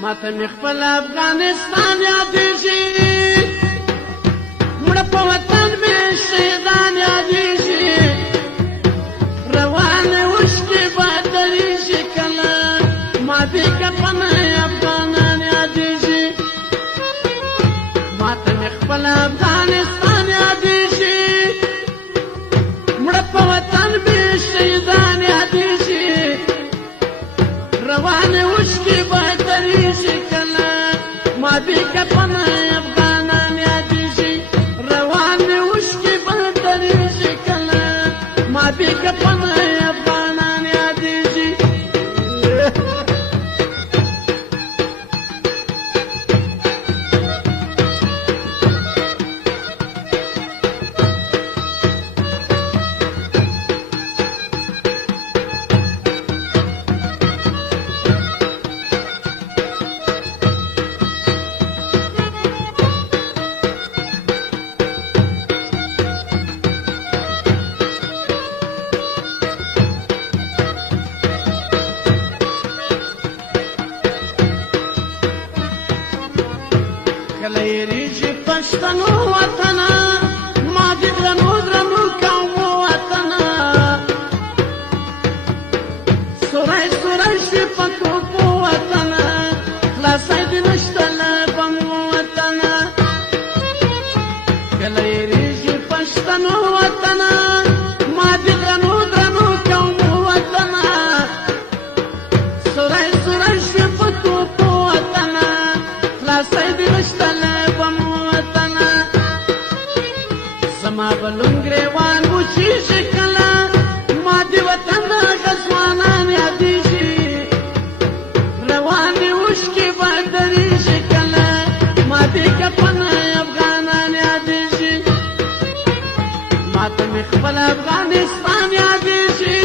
ماته مې خپل افغانستان یادېږي مړه په وطن مې شهیدان یادېږي روانې اوښکې به درېږي کله ما دې کفنې افغانان یادېږي ماته مې خپل افغانستان یادېږي مړه په وطن مې شهیدان یادېږي روانې اوښکې به درېږي کله ما دې کفنې افغانان یادېږي روانې اوښکې به درېږي کله ما دې کفنې افغانان یادېږي کله یریږي پښتنو وطنه ما دې درنو درنو قومو وطنه سوری سوری شي په توپو وطنه خلاصی دې نشته له بمو وطنه کله یریږي پښتنو وطنه ما دې درنو درنو قومو وطنه سوری سوری شي په توپو وطنه خلاصی دې نشته زما بلون گریوان وچیږي کله ما دې وطن غزوانان یادېږي روانې اوښکې به درېږي کله ما دې کفنې افغانان یادېږي ماته مې خپل افغانستان یادېږي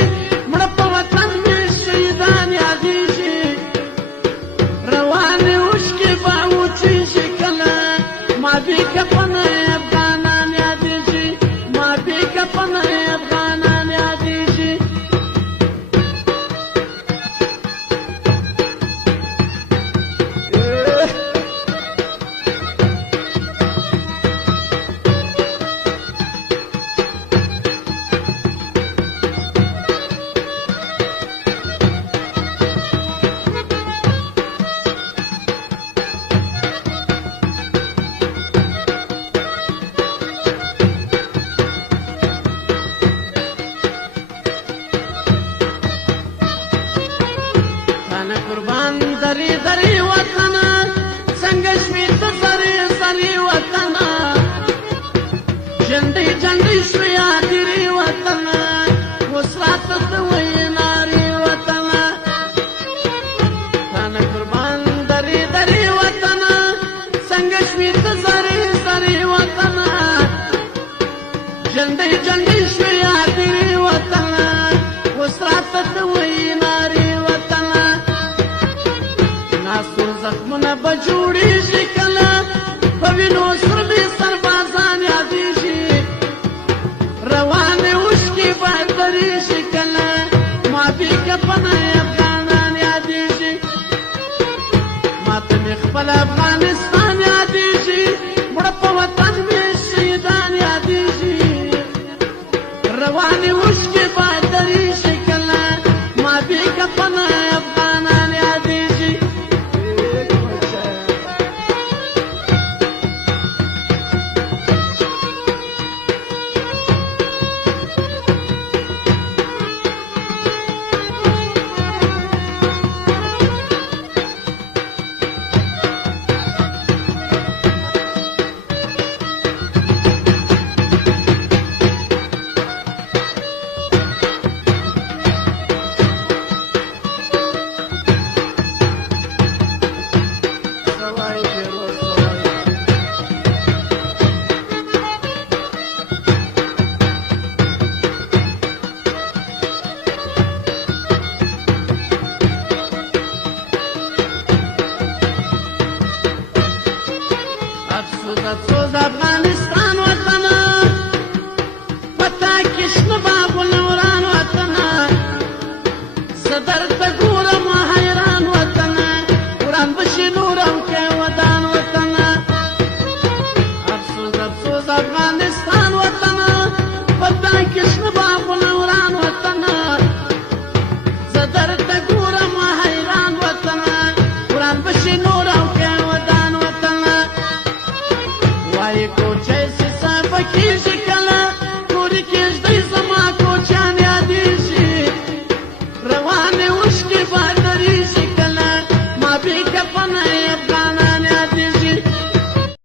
مړه په وطن مې شهیدان یادېږي روانې اوښکې به وچیږي کله ما دې کفنې کفنې افغانان یادېږي قربان دری دری وطنه څنګه شوې ته سرې سرې وطنه جنډۍ جنډۍ شوې ادرې وطنه اوس راته ته وایې نارې وطنه تانه قربان دری دری وطنه څنګه شوې ته سرې سرې وطنه جنډۍ جنډۍ شوې ادرې وطنه اوس راته ته وایې نارې ناسو زخمونه به جوړېږي کله په وینو سور مې سربازان یادېږي روانې اوښکې به درېږي کله ما دې کفنې افغانان یادېږي ماته مې خپل افغانستان